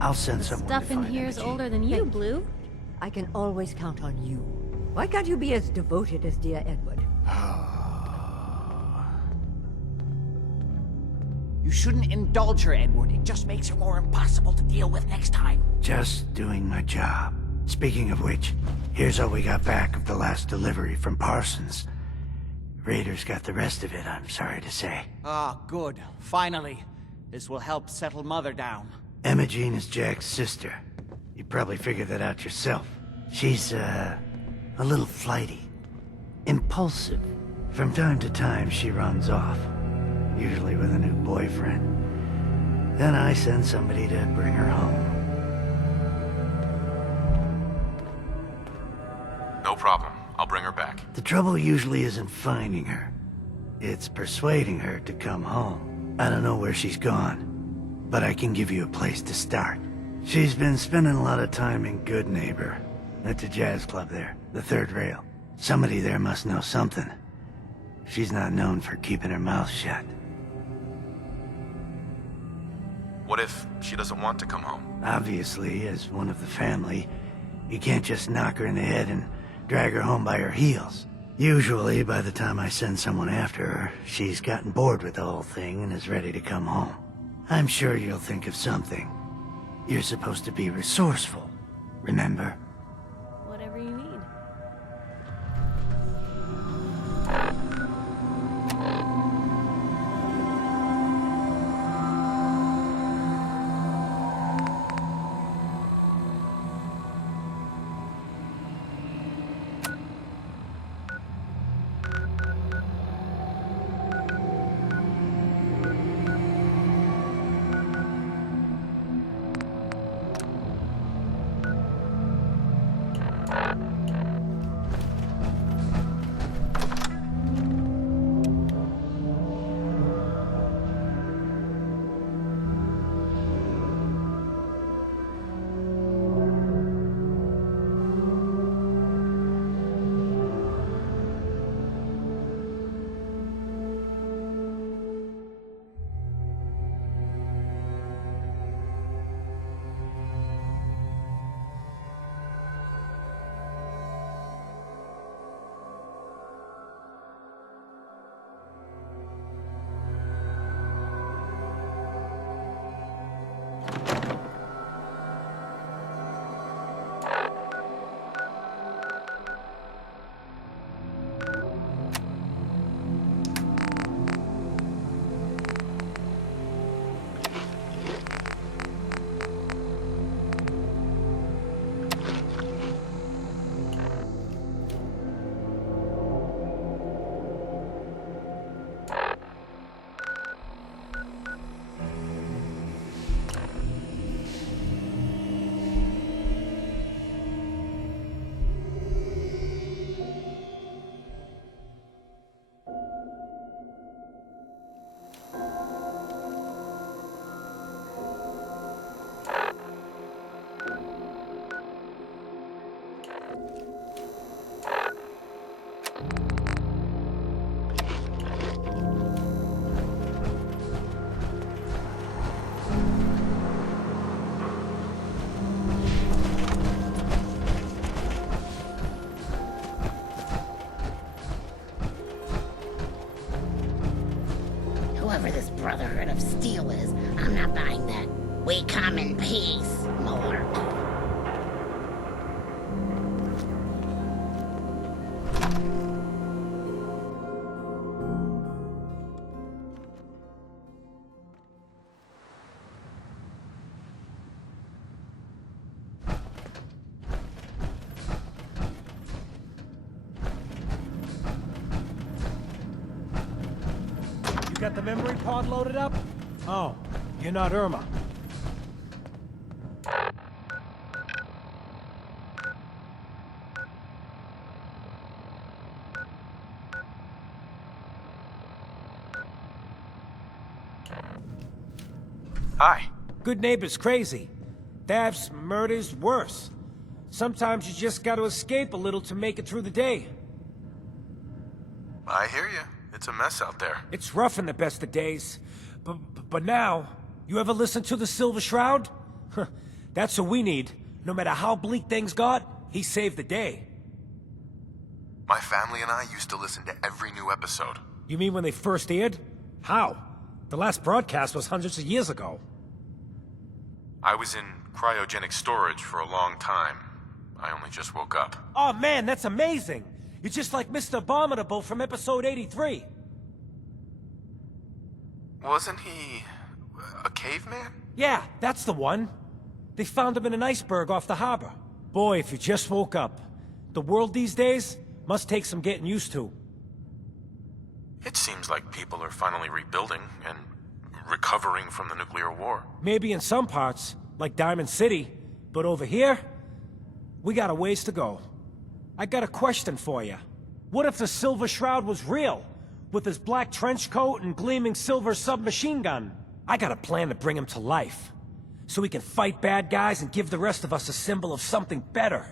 I'll send someone to Stuff in find here's Emogene. older than you, Blue. I can always count on you. Why can't you be as devoted as dear Edward? You shouldn't indulge her, Edward. It just makes her more impossible to deal with next time. Just doing my job. Speaking of which, here's all we got back of the last delivery from Parsons. Raiders got the rest of it, I'm sorry to say. Ah, good. Finally. This will help settle Mother down. Emogene is Jack's sister. You probably figured that out yourself. She's, a little flighty. Impulsive. From time to time, she runs off. Usually with a new boyfriend. Then I send somebody to bring her home. No problem. I'll bring her back. The trouble usually isn't finding her. It's persuading her to come home. I don't know where she's gone, but I can give you a place to start. She's been spending a lot of time in Good Neighbor, at the jazz club there, the third rail. Somebody there must know something. She's not known for keeping her mouth shut. What if she doesn't want to come home? Obviously, as one of the family, you can't just knock her in the head and drag her home by her heels. Usually, by the time I send someone after her, she's gotten bored with the whole thing and is ready to come home. I'm sure you'll think of something. You're supposed to be resourceful, remember? Whatever you need. Whoever this Brotherhood of Steel is, I'm not buying that. We come in peace, Lord. You got the memory pod loaded up? Oh, you're not Irma. Hi. Good neighbor's crazy. Thefts, murders, worse. Sometimes you just gotta escape a little to make it through the day. I hear you. It's a mess out there. It's rough in the best of days. But now, you ever listen to the Silver Shroud? That's who we need. No matter how bleak things got, he saved the day. My family and I used to listen to every new episode. You mean when they first aired? How? The last broadcast was hundreds of years ago. I was in cryogenic storage for a long time. I only just woke up. Oh man, that's amazing! You're just like Mr. Abominable from episode 83. Wasn't he a caveman? Yeah, that's the one. They found him in an iceberg off the harbor. Boy, if you just woke up. The world these days must take some getting used to. It seems like people are finally rebuilding and recovering from the nuclear war. Maybe in some parts, like Diamond City, but over here, we got a ways to go. I got a question for you. What if the Silver Shroud was real, with his black trench coat and gleaming silver submachine gun? I got a plan to bring him to life, so he can fight bad guys and give the rest of us a symbol of something better.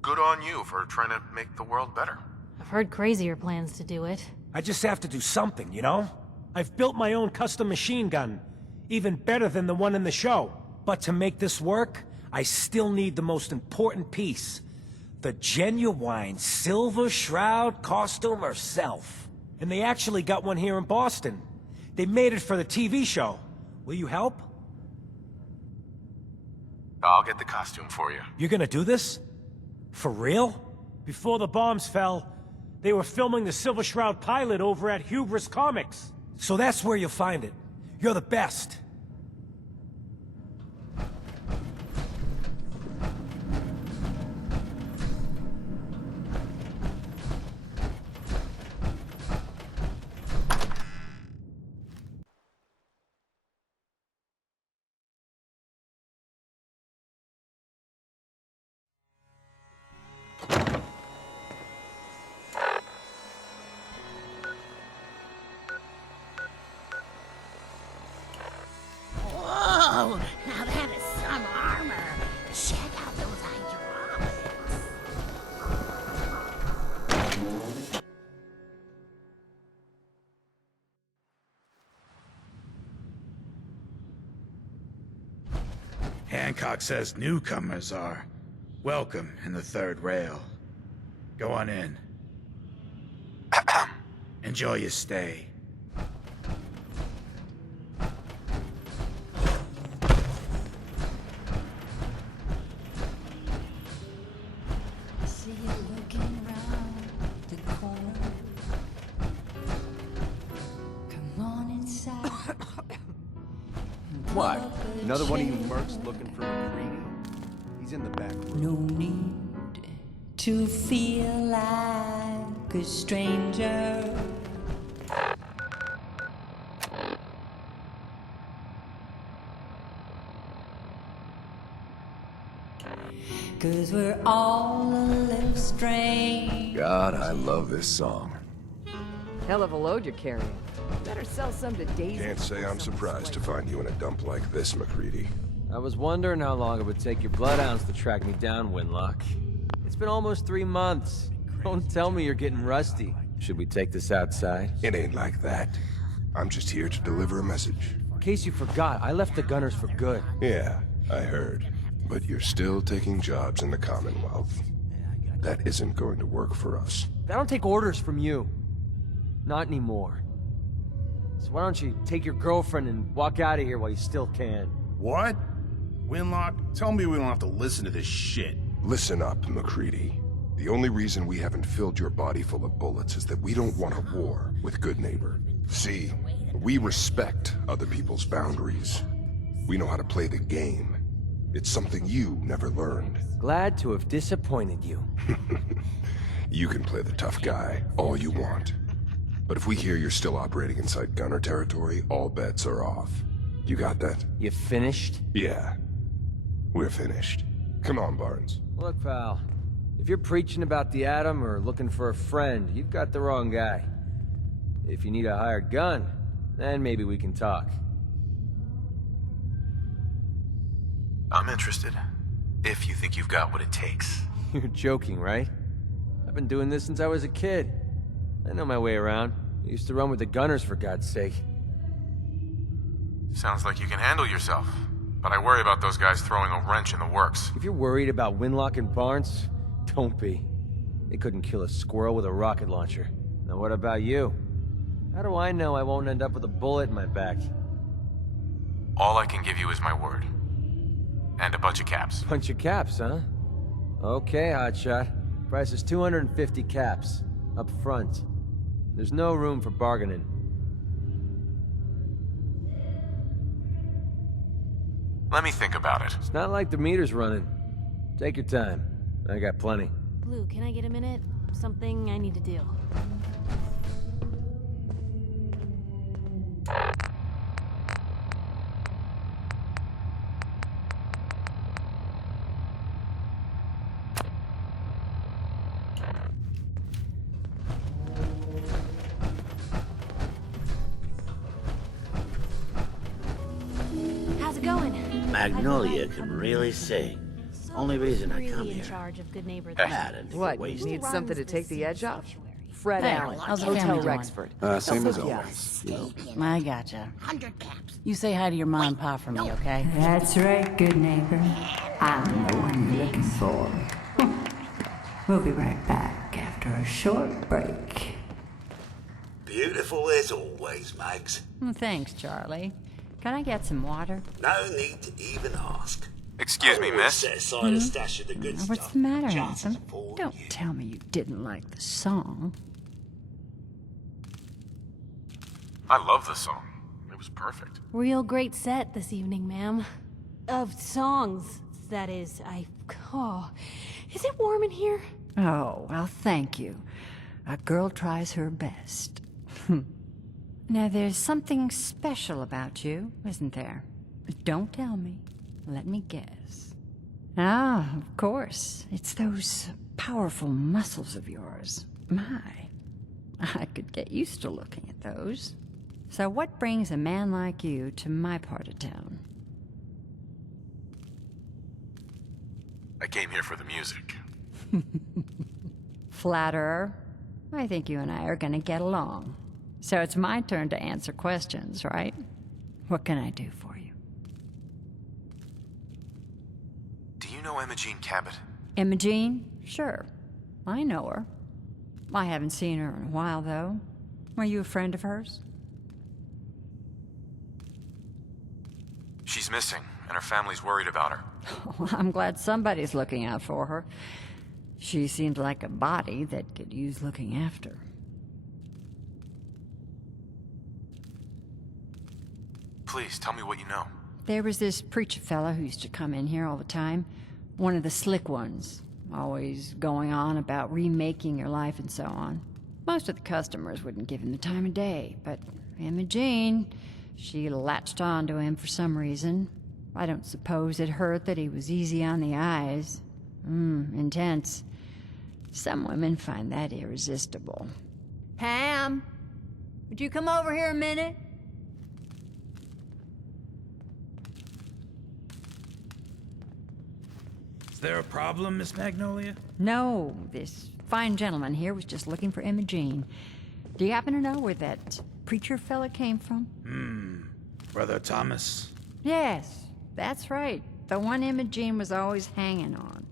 Good on you for trying to make the world better. I've heard crazier plans to do it. I just have to do something, you know? I've built my own custom machine gun, even better than the one in the show. But to make this work, I still need the most important piece. The genuine Silver Shroud costume herself. And they actually got one here in Boston. They made it for the TV show. Will you help? I'll get the costume for you. You're gonna do this? For real? Before the bombs fell, they were filming the Silver Shroud pilot over at Hubris Comics. So that's where you'll find it. You're the best. Whoa! Now that is some armor. Check out those hydraulics. Hancock says newcomers are welcome in the third rail. Go on in. Enjoy your stay. See you looking round the corner. Come on inside. What? Another one of you mercs looking for McCready? He's in the back room. No need to feel like a stranger. Cause we're all a little strange. God, I love this song. Hell of a load you're carrying. Better sell some to Daisy. Can't say I'm surprised to find you in a dump like this, McCready. I was wondering how long it would take your bloodhounds to track me down, Winlock. It's been almost 3 months. Don't tell me you're getting rusty. Should we take this outside? It ain't like that. I'm just here to deliver a message. In case you forgot, I left the Gunners for good. Yeah, I heard. But you're still taking jobs in the Commonwealth. That isn't going to work for us. I don't take orders from you. Not anymore. So why don't you take your girlfriend and walk out of here while you still can? What? Winlock, tell me we don't have to listen to this shit. Listen up, McCready. The only reason we haven't filled your body full of bullets is that we don't want a war with Good Neighbor. See, we respect other people's boundaries. We know how to play the game. It's something you never learned. Glad to have disappointed you. You can play the tough guy all you want. But if we hear you're still operating inside Gunner territory, all bets are off. You got that? You finished? Yeah. We're finished. Come on, Barnes. Look, pal. If you're preaching about the atom or looking for a friend, you've got the wrong guy. If you need a hired gun, then maybe we can talk. I'm interested. If you think you've got what it takes. You're joking, right? I've been doing this since I was a kid. I know my way around. I used to run with the Gunners, for God's sake. Sounds like you can handle yourself. but I worry about those guys throwing a wrench in the works. If you're worried about Winlock and Barnes, don't be. They couldn't kill a squirrel with a rocket launcher. Now what about you? How do I know I won't end up with a bullet in my back? All I can give you is my word. And a bunch of caps. Bunch of caps, huh? Okay, hotshot. Price is 250 caps. Up front. There's no room for bargaining. Let me think about it. It's not like the meter's running. Take your time. I got plenty. Blue, can I get a minute? Something I need to do. How's it going? Magnolia can really sing. Only reason I come Really in here. charge of good neighbor. Mad and What, wasted. need something to take the edge off? Fred Hey, Allen, how's the Hotel family doing? Rexford. Same as Yeah. always. You know. I gotcha. 100 caps. You say hi to your mom and pa for me, okay? That's right, good neighbor. I'm the one you're looking for. We'll be right back after a short break. Beautiful as always, Mags. Thanks, Charlie. Can I get some water? No need to even ask. Excuse me, miss. Set aside a stash of the good stuff. What's the matter, just Handsome? for Don't you. tell me you didn't like the song. I love the song. It was perfect. Real great set this evening, ma'am. Of songs, that is. Oh, is it warm in here? Oh, well, thank you. A girl tries her best. Now, there's something special about you, isn't there? But don't tell me. Let me guess. Ah, of course. It's those powerful muscles of yours. My, I could get used to looking at those. So what brings a man like you to my part of town? I came here for the music. Flatterer. I think you and I are gonna get along. So it's my turn to answer questions, right? What can I do for you? Do you know Emogene Cabot? Emogene? Sure. I know her. I haven't seen her in a while, though. Are you a friend of hers? She's missing, and her family's worried about her. Well, I'm glad somebody's looking out for her. She seemed like a body that could use looking after. Please, tell me what you know. There was this preacher fella who used to come in here all the time. One of the slick ones. Always going on about remaking your life and so on. Most of the customers wouldn't give him the time of day, but Emogene, she latched on to him for some reason. I don't suppose it hurt that he was easy on the eyes. Intense. Some women find that irresistible. Pam, would you come over here a minute? Is there a problem, Miss Magnolia? No, this fine gentleman here was just looking for Emogene. Do you happen to know where that preacher fella came from? Brother Thomas? Yes, that's right. The one Emogene was always hanging on.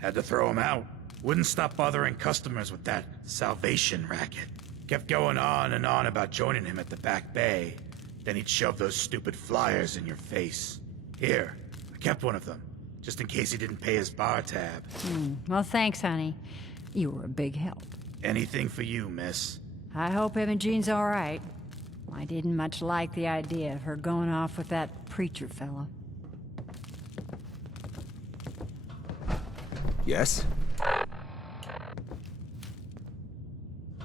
Had to throw him out. Wouldn't stop bothering customers with that salvation racket. Kept going on and on about joining him at the back bay. Then he'd shove those stupid flyers in your face. Here, I kept one of them, just in case he didn't pay his bar tab. Well, thanks, honey. You were a big help. Anything for you, miss. I hope Emogene's all right. I didn't much like the idea of her going off with that preacher fella. Yes?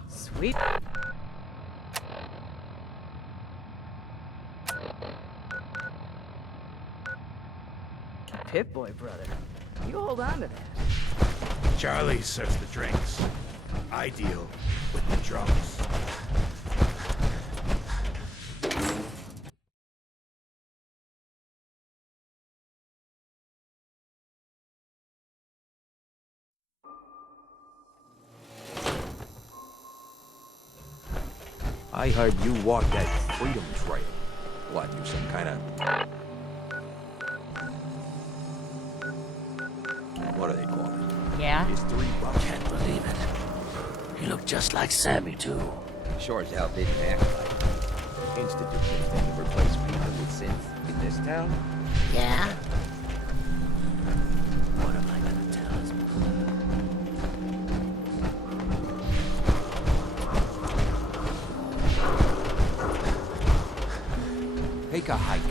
Sweet. Pip-Boy, brother. You hold on to that. Charlie serves the drinks. I deal with the drums. I heard you walk that freedom trail. What, you some kind of What do they call it? Yeah? It's 3 bucks. Can't believe it. He looked just like Sammy, too. Sure as hell didn't act like Institute thing to replace people with synth in this town. Yeah? What am I gonna tell his mother? Take a hike.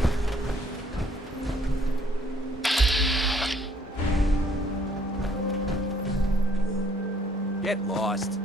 Get lost.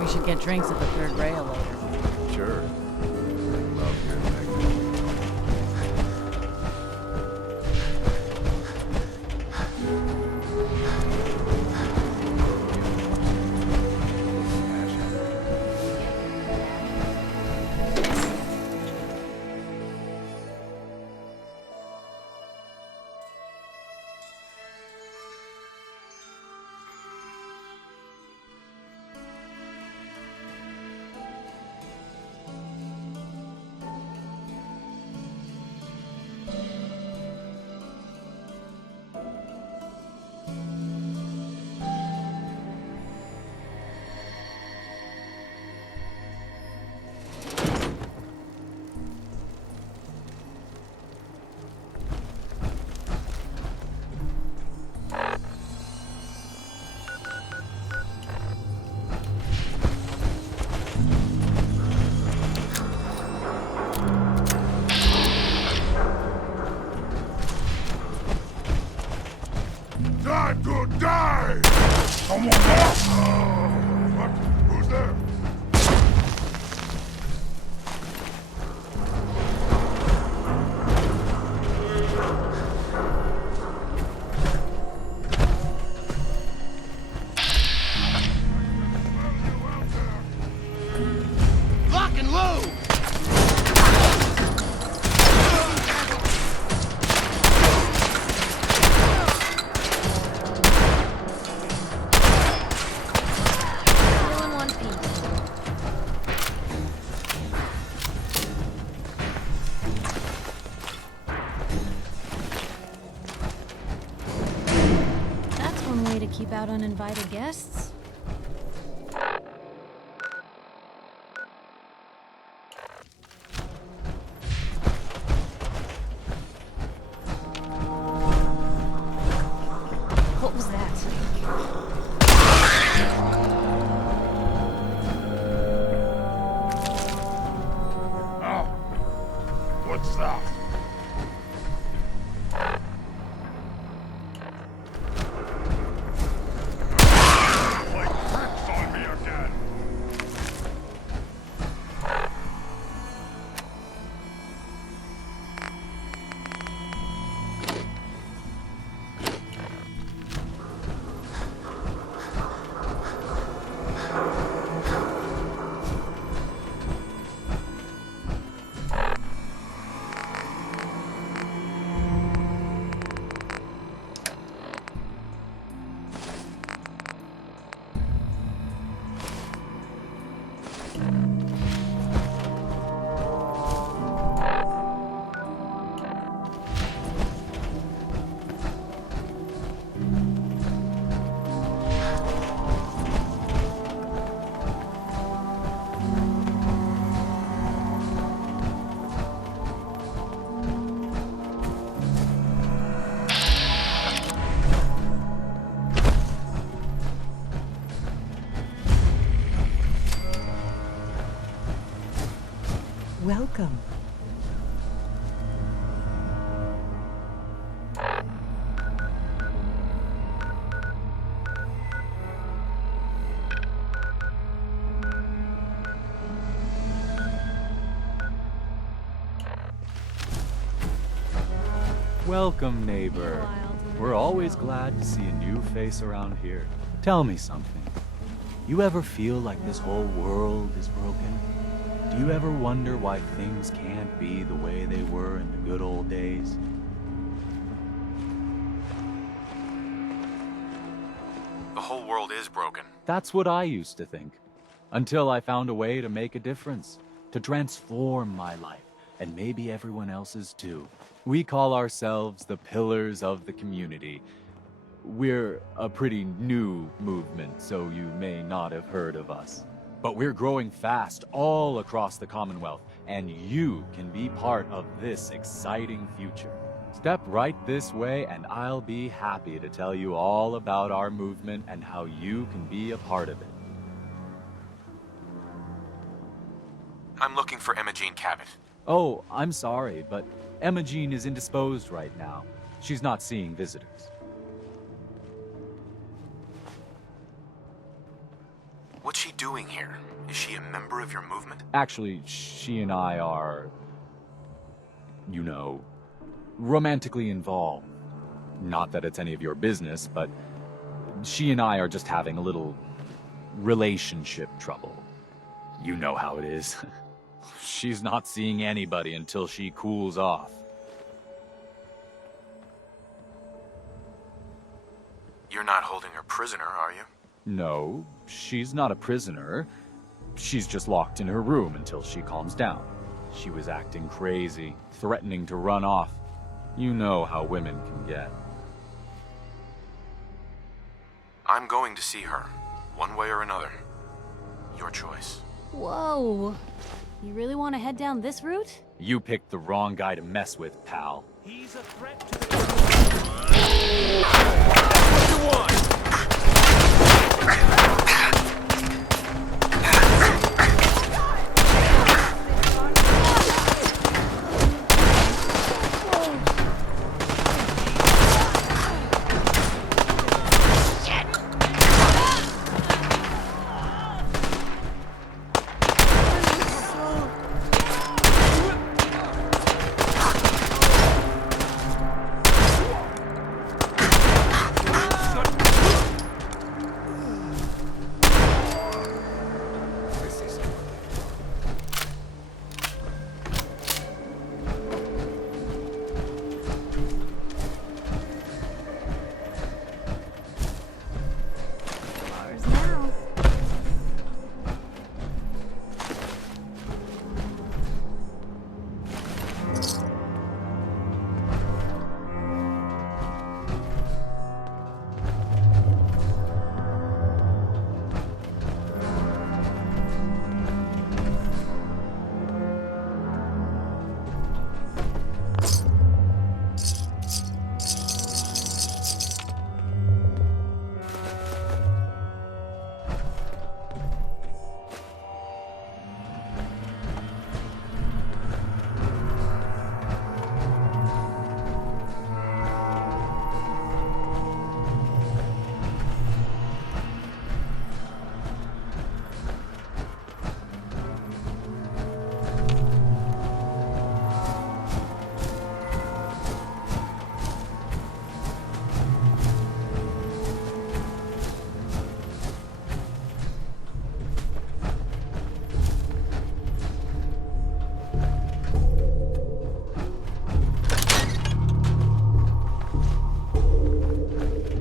We should get drinks at the third rail later. Sure. Love good back. Time to die! Come on, what? Who's there? Lock and load! Keep out uninvited guests? What was that? Oh, what's that? Welcome. Welcome, neighbor. We're always glad to see a new face around here. Tell me something. You ever feel like this whole world is broken? Do you ever wonder why things can't be the way they were in the good old days? The whole world is broken. That's what I used to think. Until I found a way to make a difference. To transform my life. And maybe everyone else's too. We call ourselves the Pillars of the Community. We're a pretty new movement, so you may not have heard of us. But we're growing fast all across the Commonwealth, and you can be part of this exciting future. Step right this way, and I'll be happy to tell you all about our movement and how you can be a part of it. I'm looking for Emogene Cabot. Oh, I'm sorry, but Emogene is indisposed right now. She's not seeing visitors. What's she doing here? Is she a member of your movement? Actually, she and I are, you know, romantically involved. Not that it's any of your business, but she and I are just having a little relationship trouble. You know how it is. She's not seeing anybody until she cools off. You're not holding her prisoner, are you? No, she's not a prisoner. She's just locked in her room until she calms down. She was acting crazy, threatening to run off. You know how women can get. I'm going to see her, one way or another. Your choice. Whoa. You really want to head down this route? You picked the wrong guy to mess with, pal. He's a threat to the... What do you want?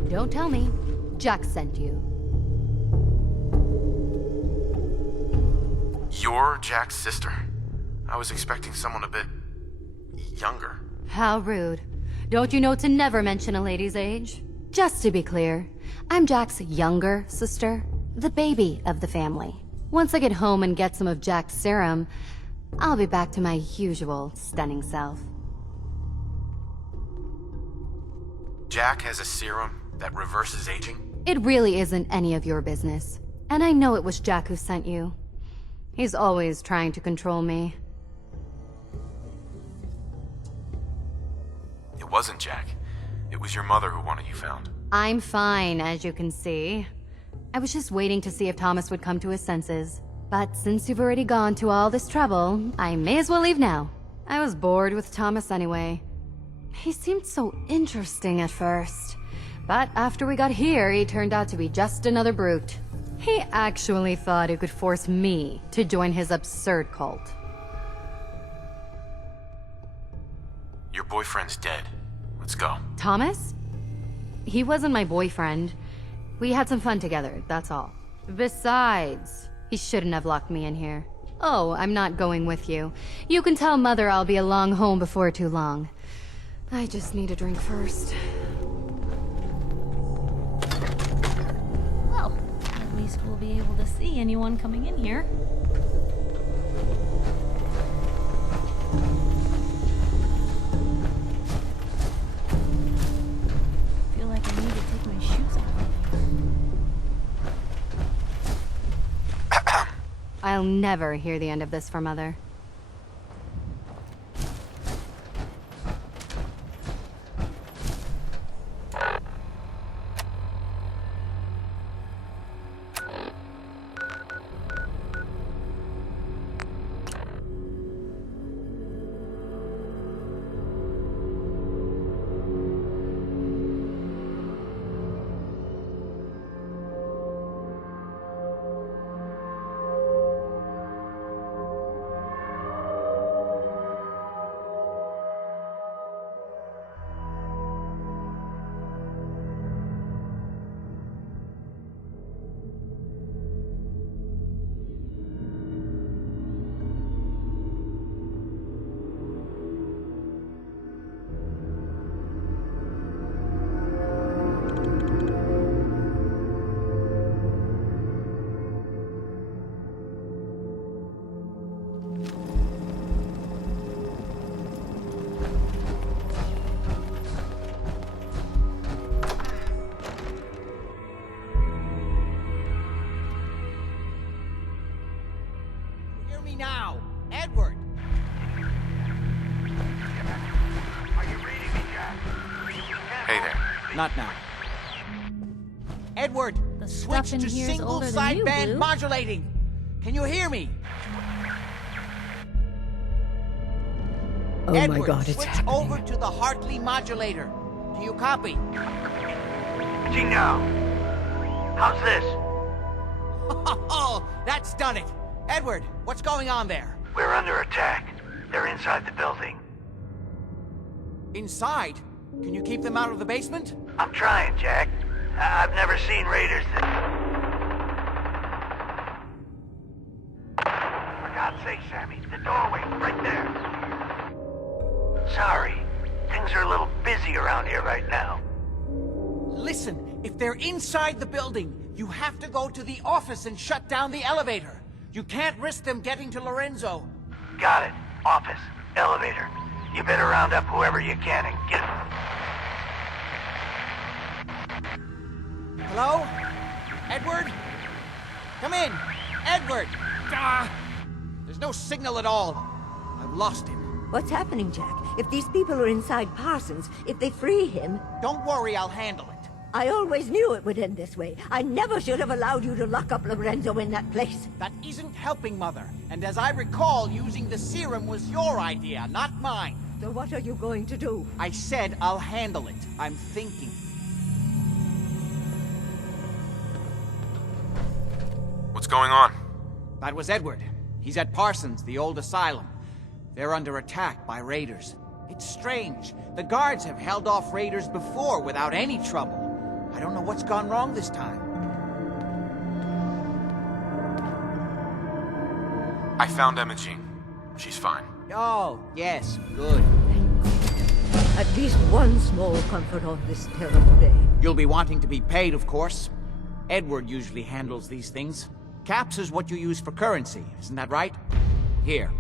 Don't tell me. Jack sent you. You're Jack's sister? I was expecting someone a bit... younger. How rude. Don't you know to never mention a lady's age? Just to be clear, I'm Jack's younger sister, the baby of the family. Once I get home and get some of Jack's serum, I'll be back to my usual stunning self. Jack has a serum that reverses aging? It really isn't any of your business. And I know it was Jack who sent you. He's always trying to control me. wasn't Jack. It was your mother who wanted you found. I'm fine, as you can see. I was just waiting to see if Thomas would come to his senses. But since you've already gone to all this trouble, I may as well leave now. I was bored with Thomas anyway. He seemed so interesting at first. But after we got here, he turned out to be just another brute. He actually thought he could force me to join his absurd cult. Your boyfriend's dead. Let's go. Thomas? He wasn't my boyfriend. We had some fun together, that's all. Besides, he shouldn't have locked me in here. Oh, I'm not going with you. You can tell Mother I'll be along home before too long. I just need a drink first. Well, at least we'll be able to see anyone coming in here. Feel like I need to take my shoes off. I'll never hear the end of this from Mother. Now, Edward. Are you reading me, Jack? Hey there. Not now. Edward, The switch stuff in to here is single older than you, sideband Blue. modulating. Can you hear me? Oh Edward, my God, it's switch happening. over to the Hartley modulator. Do you copy? Gino, how's this? Oh, that's done it. Edward, what's going on there? We're under attack. They're inside the building. Inside? Can you keep them out of the basement? I'm trying, Jack. I've never seen raiders that... For God's sake, Sammy, the doorway, right there. Sorry, things are a little busy around here right now. Listen, if they're inside the building, you have to go to the office and shut down the elevator. You can't risk them getting to Lorenzo. Got it. Office. Elevator. You better round up whoever you can and get them. Hello? Edward? Come in. Edward! There's no signal at all. I've lost him. What's happening, Jack? If these people are inside Parsons, if they free him... Don't worry, I'll handle it. I always knew it would end this way. I never should have allowed you to lock up Lorenzo in that place. That isn't helping, Mother. And as I recall, using the serum was your idea, not mine. So what are you going to do? I said I'll handle it. I'm thinking. What's going on? That was Edward. He's at Parsons, the old asylum. They're under attack by raiders. It's strange. The guards have held off raiders before without any trouble. I don't know what's gone wrong this time. I found Emogene. She's fine. Oh, yes, good. At least one small comfort on this terrible day. You'll be wanting to be paid, of course. Edward usually handles these things. Caps is what you use for currency, isn't that right? Here,